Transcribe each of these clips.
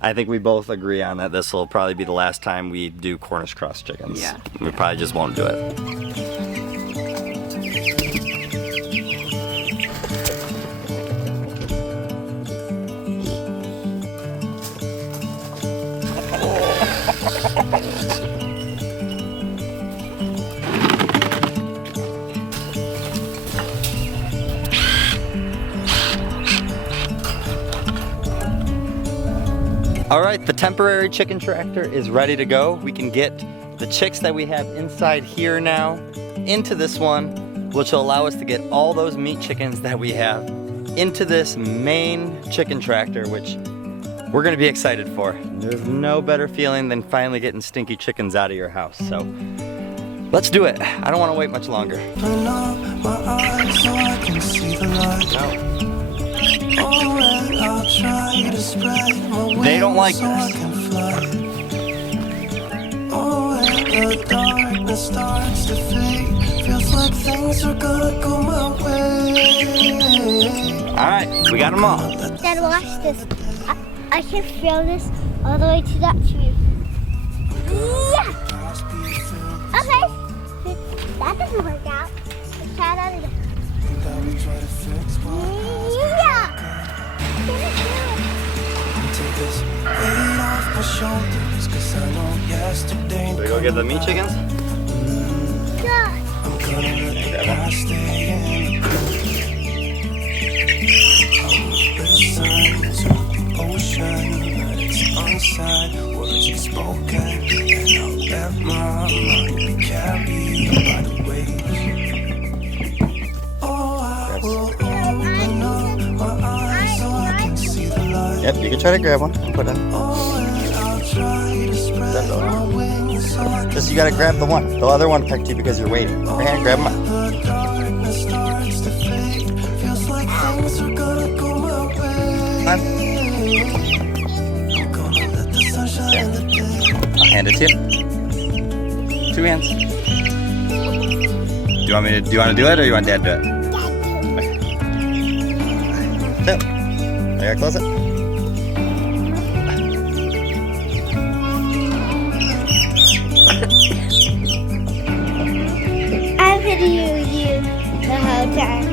I think we both agree on that this will probably be the last time we do Cornish cross chickens. Yeah. We probably just won't do it. All right, the temporary chicken tractor is ready to go. We can get the chicks that we have inside here now into this one, which will allow us to get all those meat chickens that we have into this main chicken tractor, which we're gonna be excited for. There's no better feeling than finally getting stinky chickens out of your house. So let's do it. I don't wanna wait much longer. They don't like this. The darkness starts to fade. Feels like things are gonna go my way. Alright, we got them all. Dad, watch this. I can feel this all the way to that tree. Yeah! Okay. That doesn't work out. Let's try it out again. Yeah! Should we go get the meat chickens? Yeah. Yep, you can try to grab one and put it in. Just you gotta grab the one. The other one picked you because you're waiting. Your hand, grab them. I'll hand it to you. 2 hands. Do you want to do it or you want Dad to do it? Yep. I gotta close it. I'm video you the whole time.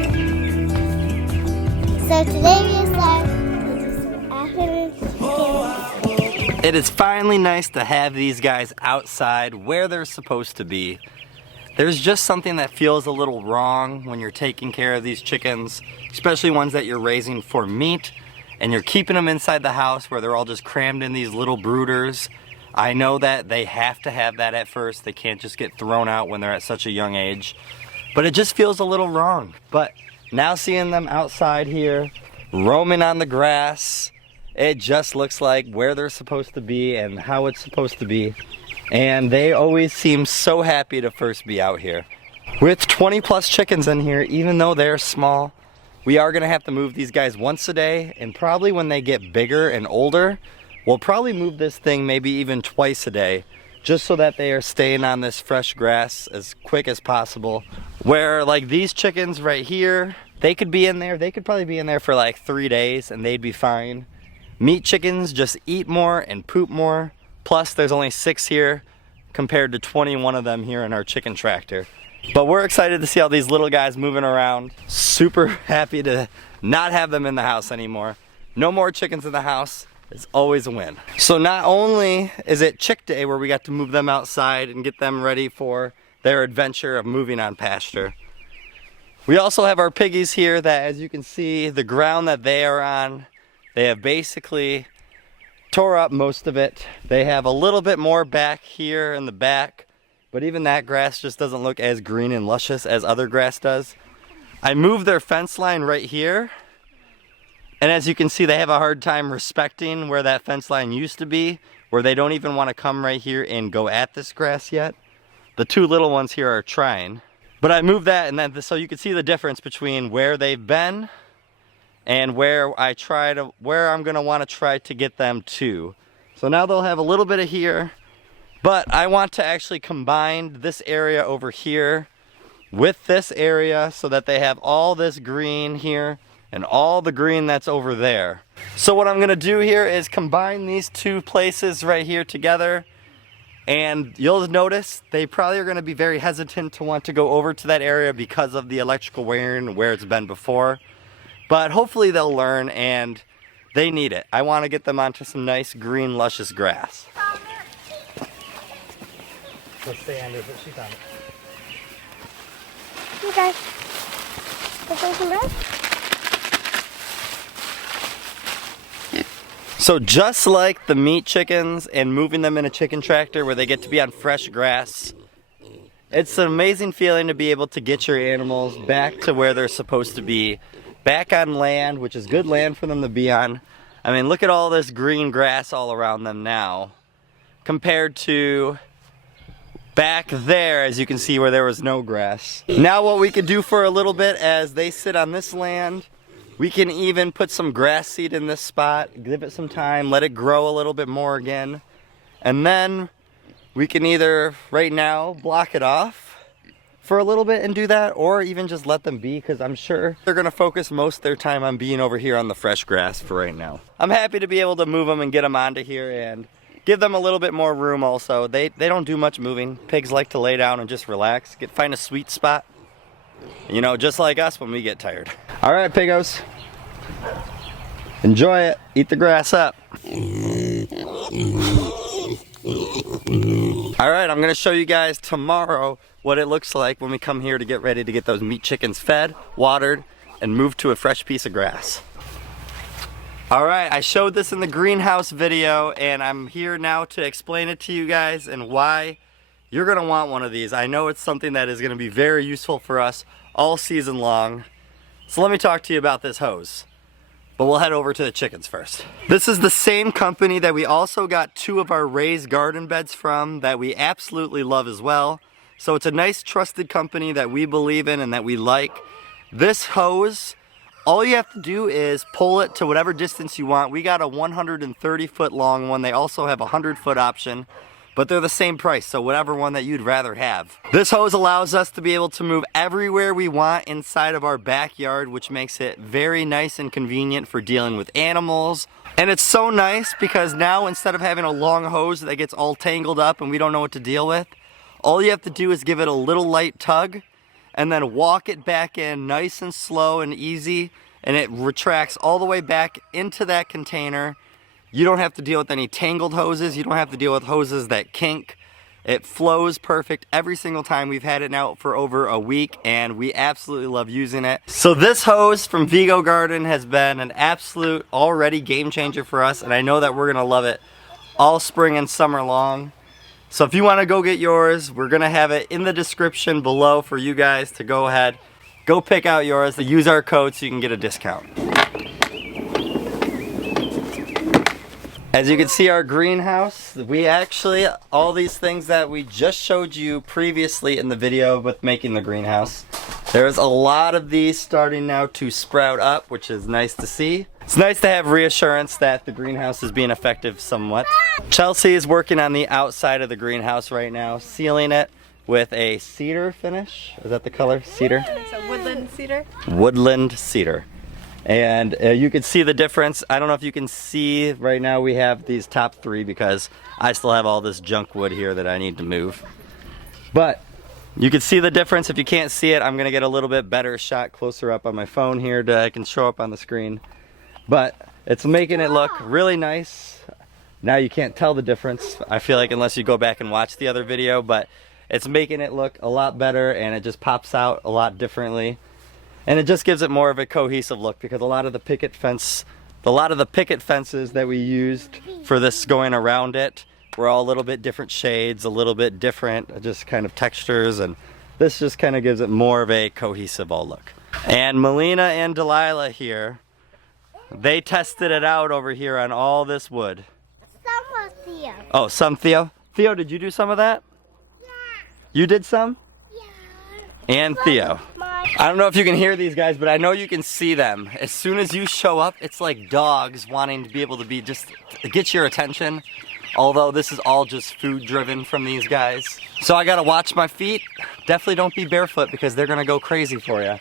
So today we start with afternoon chicken. It is finally nice to have these guys outside where they're supposed to be. There's just something that feels a little wrong when you're taking care of these chickens, especially ones that you're raising for meat, and you're keeping them inside the house where they're all just crammed in these little brooders. I know that they have to have that at first. They can't just get thrown out when they're at such a young age. But it just feels a little wrong. But now seeing them outside here, roaming on the grass, it just looks like where they're supposed to be and how it's supposed to be. And they always seem so happy to first be out here. With 20 plus chickens in here, even though they're small, we are gonna have to move these guys once a day, and probably when they get bigger and older, we'll probably move this thing maybe even twice a day, just so that they are staying on this fresh grass as quick as possible. Where like these chickens right here, they could be in there, they could probably be in there for like 3 days and they'd be fine. Meat chickens just eat more and poop more. Plus there's only 6 here compared to 21 of them here in our chicken tractor. But we're excited to see all these little guys moving around. Super happy to not have them in the house anymore. No more chickens in the house. It's always a win. So not only is it chick day where we got to move them outside and get them ready for their adventure of moving on pasture, we also have our piggies here that, as you can see, the ground that they are on, they have basically tore up most of it. They have a little bit more back here in the back, but even that grass just doesn't look as green and luscious as other grass does. I moved their fence line right here, and as you can see, they have a hard time respecting where that fence line used to be, where they don't even want to come right here and go at this grass yet. The 2 little ones here are trying. But I moved that, and then so you can see the difference between where they've been and where I'm gonna want to try to get them to. So now they'll have a little bit of here, but I want to actually combine this area over here with this area so that they have all this green here and all the green that's over there. So what I'm gonna do here is combine these two places right here together, and you'll notice they probably are gonna be very hesitant to want to go over to that area because of the electrical wiring where it's been before. But hopefully they'll learn, and they need it. I wanna get them onto some nice green luscious grass. Let's stay under it, she's on it. Okay. This one's enough? So just like the meat chickens and moving them in a chicken tractor where they get to be on fresh grass, it's an amazing feeling to be able to get your animals back to where they're supposed to be, back on land, which is good land for them to be on. I mean, look at all this green grass all around them now, compared to back there, as you can see, where there was no grass. Now what we could do for a little bit as they sit on this land, we can even put some grass seed in this spot, give it some time, let it grow a little bit more again. And then we can either, right now, block it off for a little bit and do that, or even just let them be, because I'm sure they're gonna focus most of their time on being over here on the fresh grass for right now. I'm happy to be able to move them and get them onto here and give them a little bit more room also. They don't do much moving. Pigs like to lay down and just relax, find a sweet spot. You know, just like us when we get tired. All right, piggos. Enjoy it. Eat the grass up. All right, I'm gonna show you guys tomorrow what it looks like when we come here to get ready to get those meat chickens fed, watered, and moved to a fresh piece of grass. All right, I showed this in the greenhouse video, and I'm here now to explain it to you guys and why you're gonna want one of these. I know it's something that is gonna be very useful for us all season long. So let me talk to you about this hose. But we'll head over to the chickens first. This is the same company that we also got 2 of our raised garden beds from that we absolutely love as well. So it's a nice trusted company that we believe in and that we like. This hose, all you have to do is pull it to whatever distance you want. We got a 130-foot long one. They also have a 100-foot option, but they're the same price, so whatever one that you'd rather have. This hose allows us to be able to move everywhere we want inside of our backyard, which makes it very nice and convenient for dealing with animals. And it's so nice because now instead of having a long hose that gets all tangled up and we don't know what to deal with, all you have to do is give it a little light tug and then walk it back in nice and slow and easy, and it retracts all the way back into that container. You don't have to deal with any tangled hoses. You don't have to deal with hoses that kink. It flows perfect every single time. We've had it now for over a week and we absolutely love using it. So this hose from Vigo Garden has been an absolute already game changer for us, and I know that we're gonna love it all spring and summer long. So if you wanna go get yours, we're gonna have it in the description below for you guys to go ahead, go pick out yours, to use our code so you can get a discount. As you can see, our greenhouse, we actually, all these things that we just showed you previously in the video with making the greenhouse, there's a lot of these starting now to sprout up, which is nice to see. It's nice to have reassurance that the greenhouse is being effective somewhat. Chelsea is working on the outside of the greenhouse right now, sealing it with a cedar finish. Is that the color? Cedar? It's a woodland cedar. Woodland cedar. And you can see the difference. I don't know if you can see right now, we have these top 3 because I still have all this junk wood here that I need to move. But you can see the difference. If you can't see it, I'm gonna get a little bit better shot closer up on my phone here that I can show up on the screen. But it's making it look really nice. Now you can't tell the difference, I feel like, unless you go back and watch the other video, but it's making it look a lot better and it just pops out a lot differently. And it just gives it more of a cohesive look because a lot of the picket fences that we used for this going around it were all a little bit different shades, a little bit different just kind of textures, and this just kind of gives it more of a cohesive all look. And Melina and Delilah here, they tested it out over here on all this wood. Some was Theo. Oh, some Theo? Theo, did you do some of that? Yeah. You did some? Yeah. And Theo. I don't know if you can hear these guys, but I know you can see them. As soon as you show up, it's like dogs wanting to be able to be just get your attention. Although this is all just food driven from these guys. So I gotta watch my feet. Definitely don't be barefoot because they're gonna go crazy for you.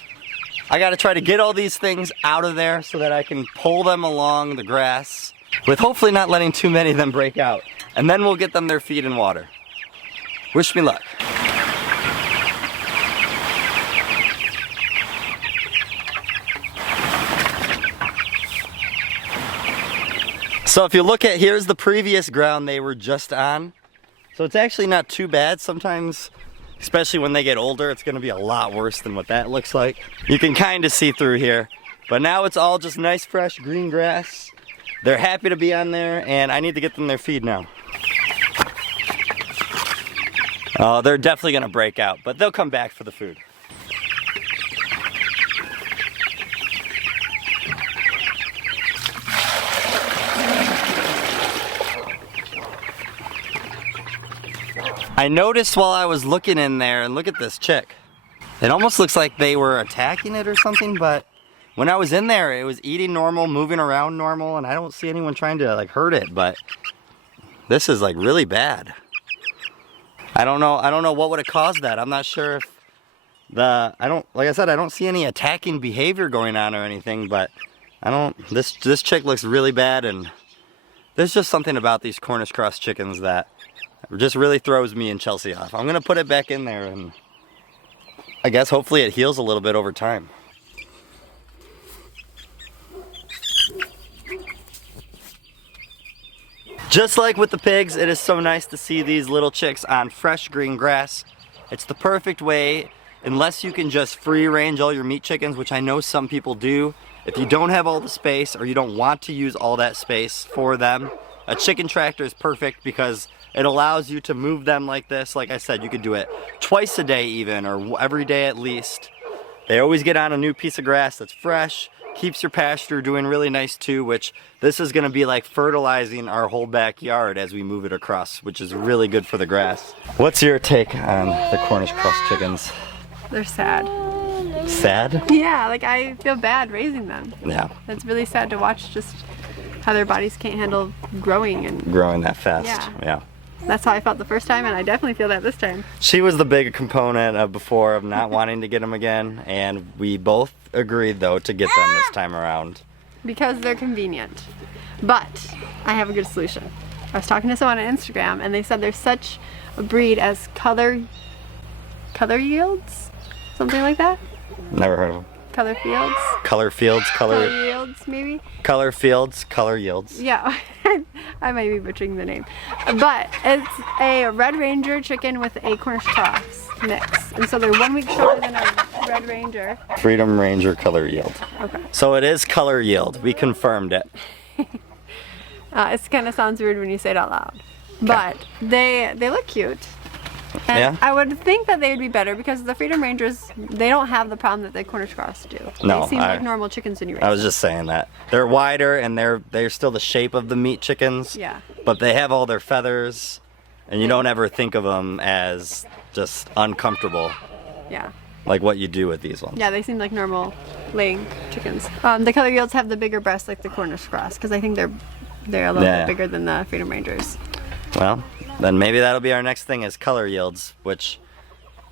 I gotta try to get all these things out of there so that I can pull them along the grass with hopefully not letting too many of them break out. And then we'll get them their feed and water. Wish me luck. So if you look at, here's the previous ground they were just on. So it's actually not too bad. Sometimes, especially when they get older, it's gonna be a lot worse than what that looks like. You can kind of see through here, but now it's all just nice, fresh green grass. They're happy to be on there, and I need to get them their feed now. Oh, they're definitely gonna break out, but they'll come back for the food. I noticed while I was looking in there, and look at this chick. It almost looks like they were attacking it or something, but when I was in there, it was eating normal, moving around normal, and I don't see anyone trying to like hurt it, but this is like really bad. I don't know what would have caused that. I'm not sure if like I said, I don't see any attacking behavior going on or anything, but this chick looks really bad, and there's just something about these Cornish cross chickens that just really throws me and Chelsea off. I'm gonna put it back in there, and I guess hopefully it heals a little bit over time. Just like with the pigs, it is so nice to see these little chicks on fresh green grass. It's the perfect way, unless you can just free range all your meat chickens, which I know some people do. If you don't have all the space, or you don't want to use all that space for them, a chicken tractor is perfect because it allows you to move them like this. Like I said, you could do it twice a day even, or every day at least. They always get on a new piece of grass that's fresh, keeps your pasture doing really nice too, which this is gonna be like fertilizing our whole backyard as we move it across, which is really good for the grass. What's your take on the Cornish cross chickens? They're sad. Sad? Yeah, like I feel bad raising them. Yeah. It's really sad to watch just how their bodies can't handle growing that fast. Yeah. That's how I felt the first time, and I definitely feel that this time. She was the big component of before of not wanting to get them again, and we both agreed though to get them this time around. Because they're convenient. But I have a good solution. I was talking to someone on Instagram, and they said there's such a breed as color yields? Something like that? Never heard of them. Color fields? Color fields, color yields, maybe? Color fields, color yields. Yeah, I might be butchering the name. But it's a Red Ranger chicken with a Cornish cross mix. And so they're 1 week shorter than a Red Ranger. Freedom Ranger color yield. Okay. So it is color yield. We confirmed it. It kind of sounds weird when you say it out loud. But they look cute. And Yeah. I would think that they would be better because the Freedom Rangers, they don't have the problem that the Cornish cross do. No, They seem like normal chickens when you raise I was just saying that. They're wider and they're still the shape of the meat chickens. Yeah. But they have all their feathers, and you don't ever think of them as just uncomfortable Yeah. like what you do with these ones. Yeah, they seem like normal laying chickens. The color yields have the bigger breasts like the Cornish cross because I think they're a little bit bigger than the Freedom Rangers. Well, then maybe that'll be our next thing is color yields, which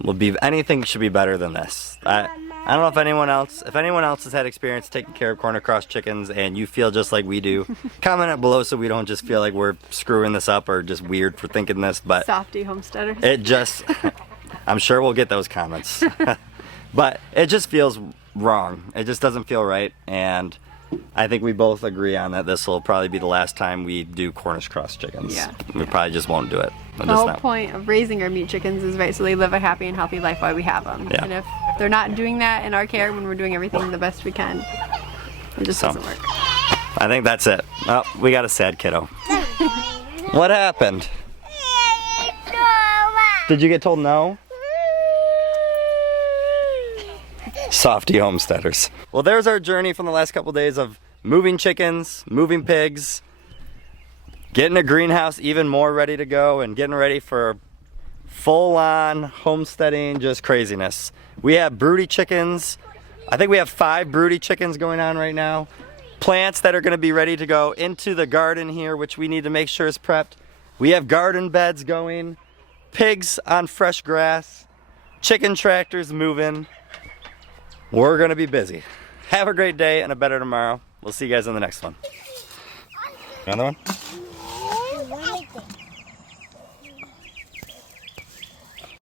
will be, anything should be better than this. I don't know if anyone else has had experience taking care of Cornish cross chickens and you feel just like we do, comment it below so we don't just feel like we're screwing this up or just weird for thinking this, but Softy homesteaders. it just, I'm sure we'll get those comments, but it just feels wrong. It just doesn't feel right, and I think we both agree on that this will probably be the last time we do Cornish cross chickens. Yeah. We probably just won't do it. The whole point of raising our meat chickens is right so they live a happy and healthy life while we have them. Yeah. And if they're not doing that in our care when we're doing everything the best we can, it just doesn't work. I think that's it. Oh, we got a sad kiddo. What happened? Did you get told no? Softy homesteaders. Well, there's our journey from the last couple days of moving chickens, moving pigs, getting a greenhouse even more ready to go, and getting ready for full-on homesteading, just craziness. We have broody chickens. I think we have 5 broody chickens going on right now. Plants that are going to be ready to go into the garden here, which we need to make sure is prepped. We have garden beds going, pigs on fresh grass, chicken tractors moving. we're gonna be busy. Have a great day and a better tomorrow. We'll see you guys in the next one. Another one?